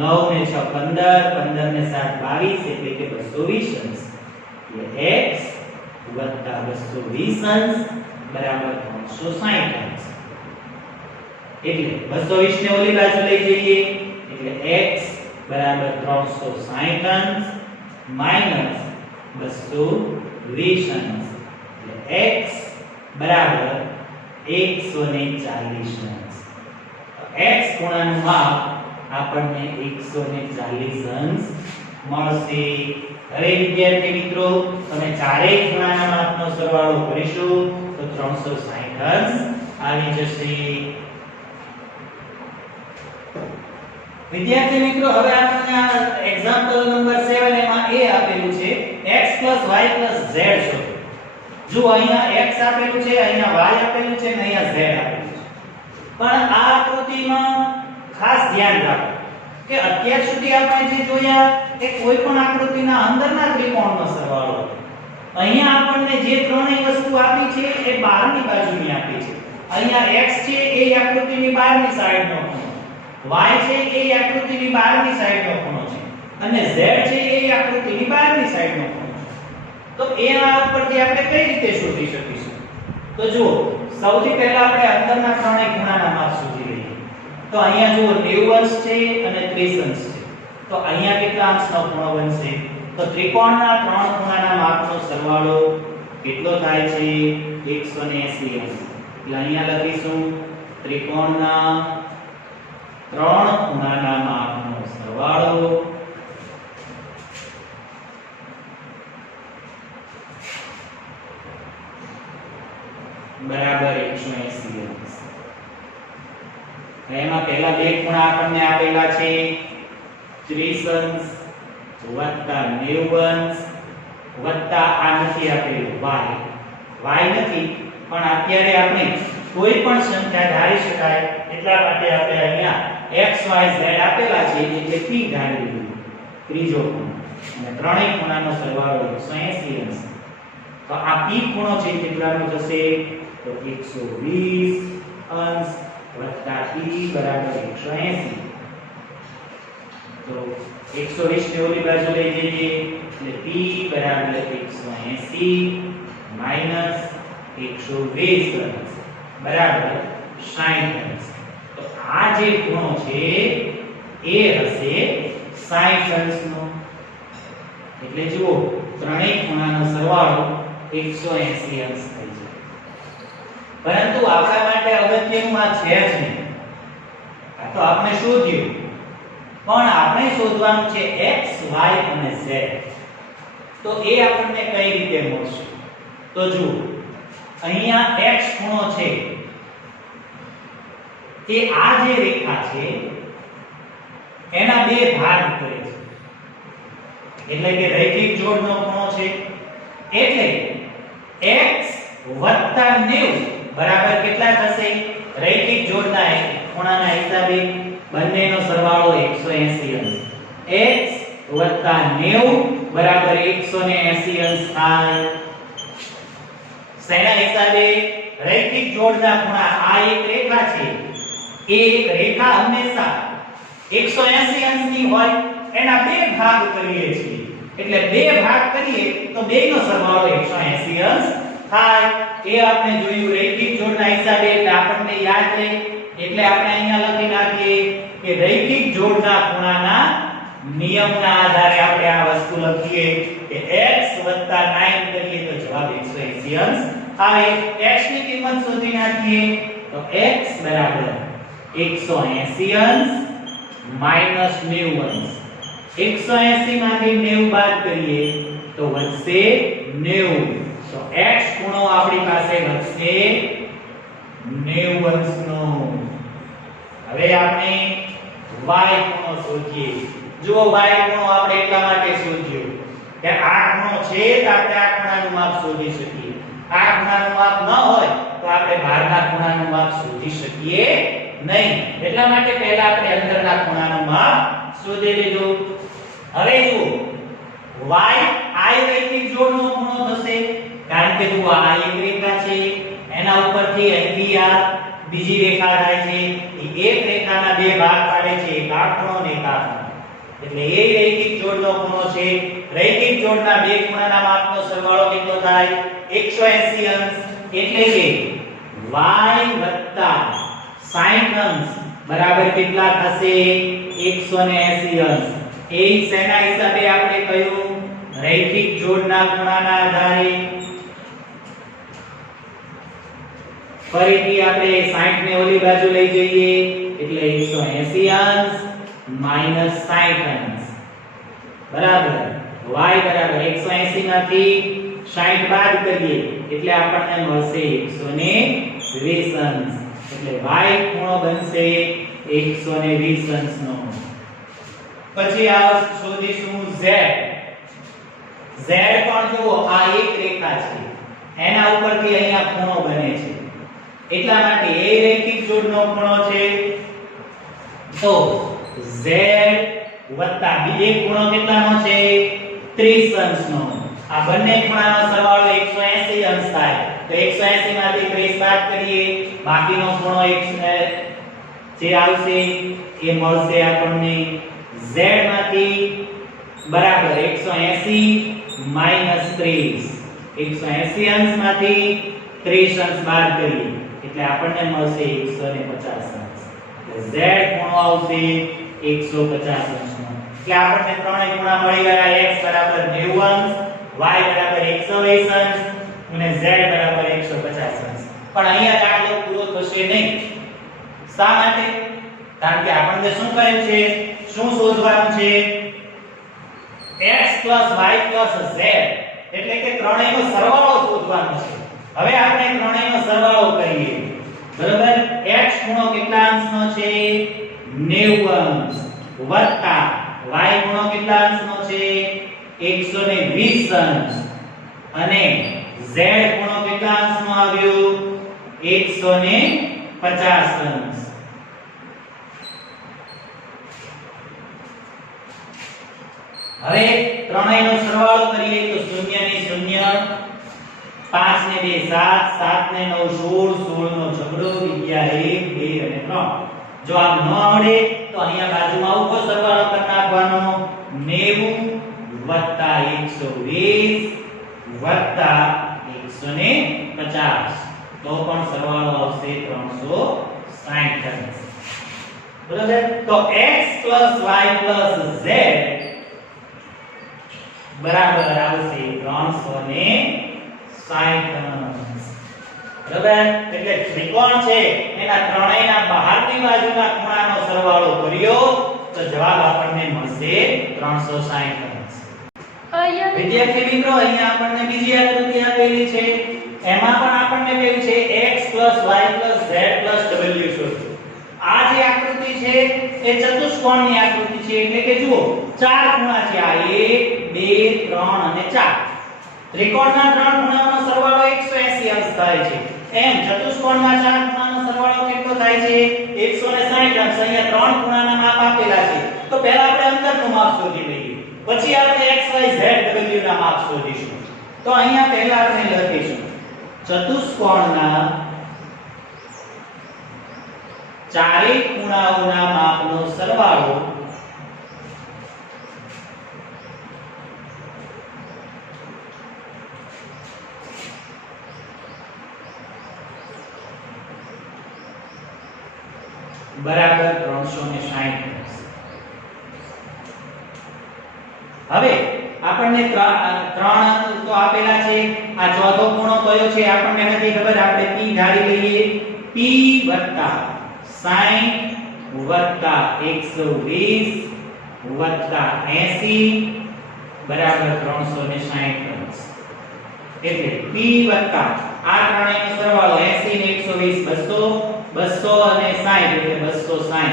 9 ને 6 15, 15 ને 7 22, એટલે કે 220 અંશ. એટલે x + 220 અંશ બરાબર 360 અંશ. એટલે 220 ને ઓલી બાજુ લઈ જઈએ એટલે x બરાબર 360 અંશ માઈનસ 220 અંશ. એટલે x બરાબર 140 અંશ. x ખૂણાનું માપ આપણને 140 અંશ મળશે. હવે વિદ્યાર્થી મિત્રો તમે ચારેય ખૂણાના માપનો સરવાળો કરીશું તો 360 અંશ આવી જશે. વિદ્યાર્થી મિત્રો હવે આપણને આ એક્ઝામ્પલ નંબર 7 એમાં એ આપેલું છે x + y + z શોધો. જો અહીંયા x આપેલું છે, અહીંયા y આપેલું છે અને અહીંયા z આપેલું છે. પણ આ આકૃતિમાં ખાસ ધ્યાન રાખો કે અત્યાર સુધી આપણે જે જોયા એ કોઈ પણ આકૃતિના અંદરના ત્રિકોણનો સરવાળો. અહીંયા આપણને જે ત્રણેય વસ્તુ આપી છે એ બહારની બાજુની આપી છે. અહીંયા x છે એ આકૃતિની બહારની સાઈડનો ખૂણો, y છે એ આકૃતિની બહારની સાઈડનો ખૂણો છે અને z છે એ આકૃતિની બહારની સાઈડનો ખૂણો છે. તો એના ઉપરથી આપણે કઈ રીતે શોધી શકીશું? તો જુઓ, સૌથી પહેલા આપણે અંદરના ત્રણેય ખૂણાના માપ શોધી લઈએ. તો અહીંયા જુઓ 90 અંશ છે અને 30 અંશ છે. તો અહીંયા કેટલા અંશનો ખૂણો બનશે? તો ત્રિકોણના ત્રણ ખૂણાના માપનો સરવાળો કેટલો થાય છે? 180 અંશ. એટલે અહીંયા લખીશું ત્રિકોણના ત્રણ ખૂણાના માપનો સરવાળો બરાબર 180 અંશ. એમાં પહેલા બે ખૂણા આપણને આપેલા છે 30 અંશ વત્તા 90 અંશ વત્તા આ નથી આપેલું y નથી, પણ અત્યારે આપણે કોઈ પણ સંખ્યા ધારી શકાય એટલા માટે આપણે અહીંયા x y z આપેલા છે એટલે p ધારી લીધું, ત્રીજો ખૂણો. અને ત્રણેય ખૂણાનો સરવાળો 180 અંશ. તો આ p ખૂણો છે કેટલાનો થશે? તો 120 અંશ વત્તા p બરાબર 180. તો 120 ને ઓલી બાજુ લઈ જઈએ એટલે p બરાબર 180 માઈનસ 120 અંશ બરાબર 60 અંશ. તો આ જે ખૂણો છે એ હશે 60 અંશનો. એટલે જુઓ, ત્રણેય ખૂણાનો સરવાળો 180 અંશ થઈ જાય. પરંતુ આપણા માટે અગત્યનું આ છે જ નહીં. આ તો આપણે શોધ્યું, પણ આપણે શોધવાનું છે x y અને z. તો એ આપણને કઈ રીતે મળશે? તો જુઓ, અહીંયા x ખૂણો છે એ આ જે રેખા છે એના બે ભાગ કરે છે, એટલે કે રૈખિક જોડનો ખૂણો છે. એટલે x + 90 બરાબર કેટલા થશે? રૈખિક જોડના ખૂણાના હિસાબે બંનેનો સરવાળો 180 અંશ. x + 90 બરાબર 180 અંશ થાય. શેના હિસાબે? રૈખિક જોડના ખૂણા. આ એક રેખા છે, એ એક રેખા હંમેશા 180 અંશની હોય એના બે ભાગ કરીએ છીએ. એટલે બે ભાગ કરીએ તો બેનો સરવાળો 180 અંશ થાય. એ આપણે જોયું રૈખિક જોડના હિસાબે, એટલે આપણને યાદ રહે. એટલે આપણે અહીંયા લખી નાખીએ કે રૈખિક જોડના ખૂણાના નિયમના આધારે આપણે આ વસ્તુ લખીએ કે x + 9 કરીએ તો જવાબ 180 અંશ આવે. x ની કિંમત શોધી નાખીએ તો x બરાબર 180 અંશ માઈનસ 90 અંશ. 180 માંથી 90 બાદ કરીએ તો વધશે 90. તો x ખૂણો આપણી પાસે વધશે 90 અંશનો. હવે આપણે y ખૂણો શોધીએ. જુઓ, y ખૂણો આપણે એટલા માટે શોધ્યો કે આ ખૂણો છે તો આપણે આ ખૂણાનું માપ શોધી શકીએ. આ ખૂણાનું માપ ન હોય તો આપણે બહારના ખૂણાનું માપ શોધી શકીએ નહીં. એટલા માટે પહેલા આપણે અંદરના ખૂણાનું માપ શોધી લીધું. હવે જુઓ, y i રૈખિક જોડનો ખૂણો થશે, કારણ કે જુઓ આ એક રેખા છે, એના ઉપરથી અહીંથી આ બીજી રેખા થાય છે. એ એક રેખાના બે ભાગ પાડે છે, એક આ ખૂણો અને એક આ ખૂણો. એટલે એ રૈખિક જોડનો ખૂણો છે. રૈખિક જોડના બે ખૂણાના માપનો સરવાળો કેટલો થાય? 180 અંશ. એટલે કે y + 60 અંશ બરાબર કેટલા થશે? 180 અંશ. એ શેના હિસાબે આપણે કહ્યું? રૈખિક જોડના ખૂણાના આધારે. ફરીથી આપણે 60 ને ઓલી બાજુ લઈ જઈએ એટલે 180 અંશ માઈનસ 60 અંશ બરાબર y બરાબર 180 માંથી 60 બાદ કરીએ એટલે આપણને મળશે 120 અંશ. એટલે y ખૂણો બનશે 120 અંશનો. પછી આ શોધીશું z. z પણ જુઓ, આ એક રેખા છે, એના ઉપરથી અહીંયા ખૂણો બને છે, એટલા માટે એ રૈખિક જોડનો ખૂણો છે. તો z વત્તા એક ખૂણો કેટલાનો છે 30 અંશનો આ બંને ખૂણાનો સરવાળો 180 અંશ થાય તો 180 માંથી 30 બાદ કરીએ બાકીનો ખૂણો જે આવશે એ મળશે આપણને z માંથી બરાબર 180 માઈનસ 30 180 અંશમાંથી 30 અંશ બાદ કરીએ એટલે આપણને મળશે 150 અંશ એટલે z ખૂણો આવશે 150 અંશનો એટલે આપણને ત્રણેય ખૂણા મળી ગયા x બરાબર 90 અંશ y બરાબર 120 અંશ અને z બરાબર 150 અંશ પણ અહીંયા દાખલો પૂરો થશે નહીં શા માટે કારણ કે આપણને શું કહ્યું છે શું શોધવાનું છે x y z એટલે કે ત્રણેયનો સરવાળો શોધવાનો છે હવે આપણે ત્રણેયનો સરવાળો કરીએ બરાબર x ખૂણો કેટલા અંશનો છે 90 અંશ વત્તા y ખૂણો કેટલા અંશનો છે 120 અંશ અને z ખૂણો કેટલા અંશનો આવ્યો 150 અંશ હવે ત્રણેયનો સરવાળો કરીએ તો 0 ને 0 5 ને 2 7 7 ને 9 16 16 નો છગડો વિદ્યા 1 2 અને 3 જો આમ ન આવડે તો અહીંયા બાજુમાં ઉભો સરવાળો કરી નાખવાનો 90 વત્તા 120 વત્તા 150 તો પણ સરવાળો આવશે 360 અંશ બરાબર તો x y z બરાબર આવશે 360 અંશ બરાબર એટલે ત્રિકોણ છે એના ત્રણેયના બહારની બાજુના ખૂણાનો સરવાળો કર્યો તો જવાબ આપણને મળશે 360 અંશ વિદ્યાર્થી મિત્રો અહીંયા આપણને બીજી આકૃતિ આપેલી છે એમાં પણ આપણને કહ્યું છે x y z w શોધો આ જે આકૃતિ છે એ ચતુષ્કોણની આકૃતિ છે એટલે કે જુઓ ચાર ખૂણા છે આ 1 2 3 અને 4 ત્રિકોણના ત્રણ ખૂણાનો સરવાળો 180 અંશ થાય છે એમ ચતુષ્કોણમાં ચાર ખૂણાનો સરવાળો કેટલો થાય છે 160 અંશ અહીંયા ત્રણ ખૂણાના માપ આપેલા છે તો પહેલા આપણે અંતરનું માપ શોધી લઈએ પછી આપણે x y z w ના માપ શોધીશું તો અહીંયા પહેલા આપણે લખીશું ચતુષ્કોણના ચારેય ખૂણાઓના માપનો સરવાળો બરાબર 360 હવે આપણને ત્રણ તો આપેલા છે આ ચોથો ખૂણો કયો છે આપણને નથી ખબર આપણે p ધારી લઈએ p + sin + 120 + 80 બરાબર 360 અંશ એટલે p + આ ત્રણેયનો સરવાળો 80 ને 120 200 અને 60 એટલે 260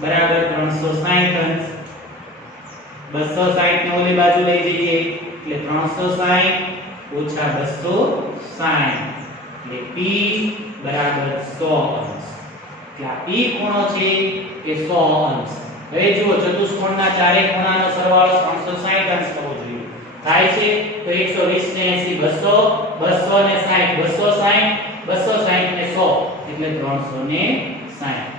બરાબર 360 અંશ 260 ને ઓલી બાજુ લઈ જઈએ એટલે 360 - 260 એટલે p બરાબર 100 અંશ એટલે આ p ખૂણો છે એ 100 અંશ હવે જુઓ ચતુષ્કોણના ચારે ખૂણાનો સરવાળો 360 અંશ થવો જોઈએ થાય છે તો 120 ને 80 200 ને 60 260 260 ને 100 એટલે 360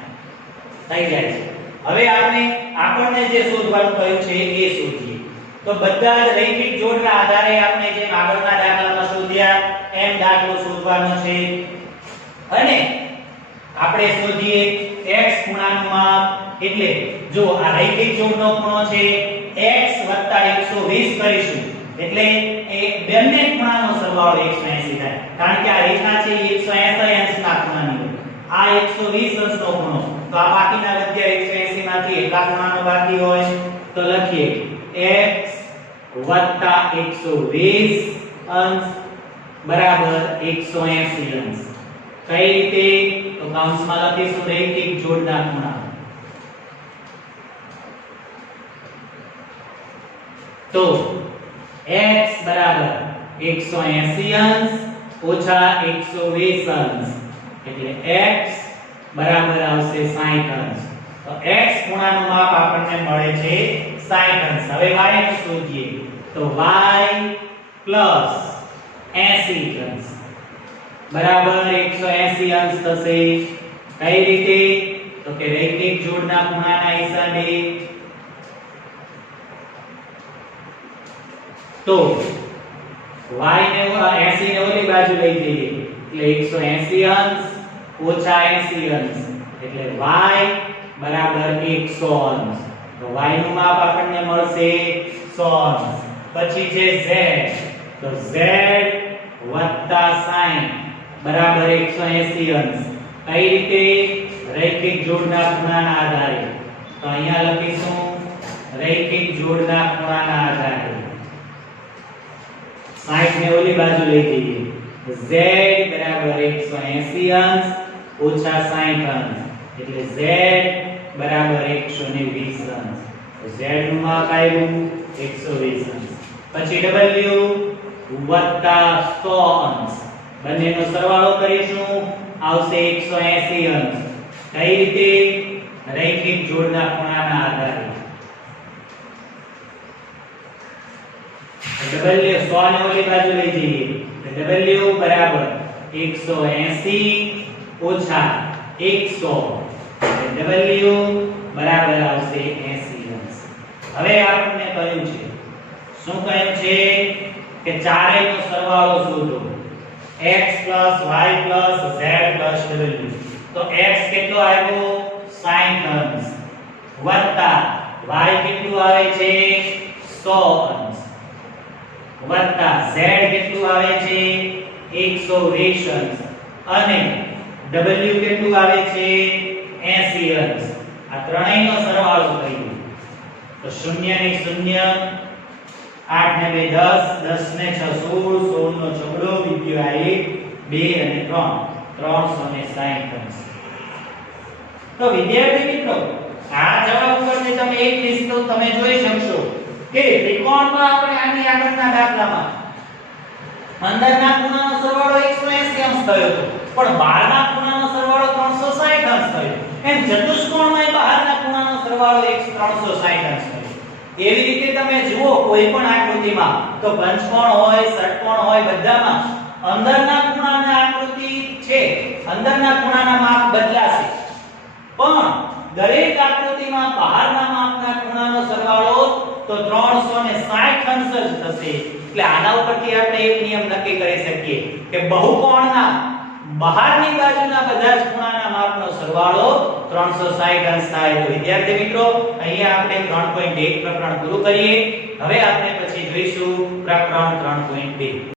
થઈ જાય છે હવે આપણને જે શોધવાનું કહ્યું છે એ શોધીએ તો બધા જ રૈખિક જોડના આધારે આપણે જે આગળના દાખલામાં શોધ્યા એમ દાખલો શોધવાનો છે અને આપણે શોધીએ x ખૂણાનું માપ એટલે જો આ રૈખિક જોડનો ખૂણો છે x + 120 કરીશું એટલે એ બંને ખૂણાનો સરવાળો 180 થાય કારણ કે આ રેખા છે 180 અંશના ખૂણાની હોય આ 120 અંશનો ખૂણો તો આ બાકીના વધ્યા 180 માંથી એટલા ખૂણાનો બાકી હોય તો લખીએ x + 120 અંશ બરાબર 180 અંશ કઈ રીતે તો કૌંસમાં લખીશું રૈખિક જોડના ખૂણા તો x બરાબર 180 અંશ ઓછા 120 અંશ એટલે x બરાબર આવશે 60 અંશ તો x ખૂણાનું માપ આપણને મળે છે 60 અંશ. હવે y નું શોધીએ તો y પ્લસ 80 અંશ બરાબર 180 અંશ થશે. કઈ રીતે? તો કે રૈખિક જોડના ખૂણાના હિસાબે. તો y ને 80 ને ઓલી બાજુ લઈ જઈએ એટલે 180 અંશ ઓછા 80 અંશ એટલે y બરાબર 100 અંશ. તો y નું માપ આપણને મળશે 100 અંશ. પછી છે z તો z વત્તા 60 બરાબર 180 અંશ. કઈ રીતે? રૈખિક જોડના ખૂણાના આધારે. તો અહીંયા લખીશું રૈખિક જોડના ખૂણાના આધારે 60 ને ઓલી બાજુ લઈ જઈએ z બરાબર 180 અંશ ઓછા 60 અંશ એટલે z બરાબર 120 અંશ. તો z નું માપ આવ્યું 120 અંશ. પછી w વત્તા 100 અંશ બંનેનો સરવાળો કરીશું આવશે 180 અંશ. કઈ રીતે? રૈખિક જોડના ખૂણાના આધારે. w 100 ને ઓલી બાજુ લઈ જઈએ તો w બરાબર 180 ઓછા 100 w બરાબર આવશે 80 અંશ. હવે આપણને કહ્યું છે શું કહ્યું છે કે ચારેયનો સરવાળો શોધો x y z w. તો x કેટલો આવ્યો 60 અંશ વત્તા y કેટલું આવે છે 100 અંશ વત્તા z કેટલું આવે છે 120 અંશ અને w કેટલું આવે છે 80 અંશ. આ ત્રણેયનો સરવાળો કર્યો તો 0 ની 0 8 ને 2 10 10 ને 6 16 16 નો છગડો વિદ્યો 1 2 અને 3 360 અંશ. તો વિદ્યાર્થી મિત્રો આ જવાબ ઉપરથી તમે એક રીત તો તમે જોઈ શકશો કે ત્રિકોણમાં આપણે આની આગળના દાખલામાં અંદરના ખૂણાનો સરવાળો 180 અંશ થયો હતો પણ બહારના ખૂણાનો સરવાળો 360 અંશ થયો. એમ ચતુષ્કોણમાં બહારના ખૂણાનો સરવાળો 360 અંશ થયો. એવી રીતે તમે જુઓ કોઈ પણ આકૃતિમાં તો પંચકોણ હોય ષટકોણ હોય બધામાં અંદરના ખૂણાના આકૃતિ છે અંદરના ખૂણાના માપ બદલાશે પણ દરેક આકૃતિમાં બહારના માપના ખૂણાનો સરવાળો તો 360 અંશ જ થશે. એટલે આના ઉપરથી આપણે એક નિયમ નક્કી કરી શકીએ કે બહુકોણના બહારની બાજુના બધા જ ખૂણાના માપનો સરવાળો 360 અંશ થાય. તો વિદ્યાર્થી મિત્રો અહીંયા આપણે 3.1 પ્રકરણ પૂરું કરીએ. હવે આપણે પછી જોઈશું પ્રકરણ 3.2.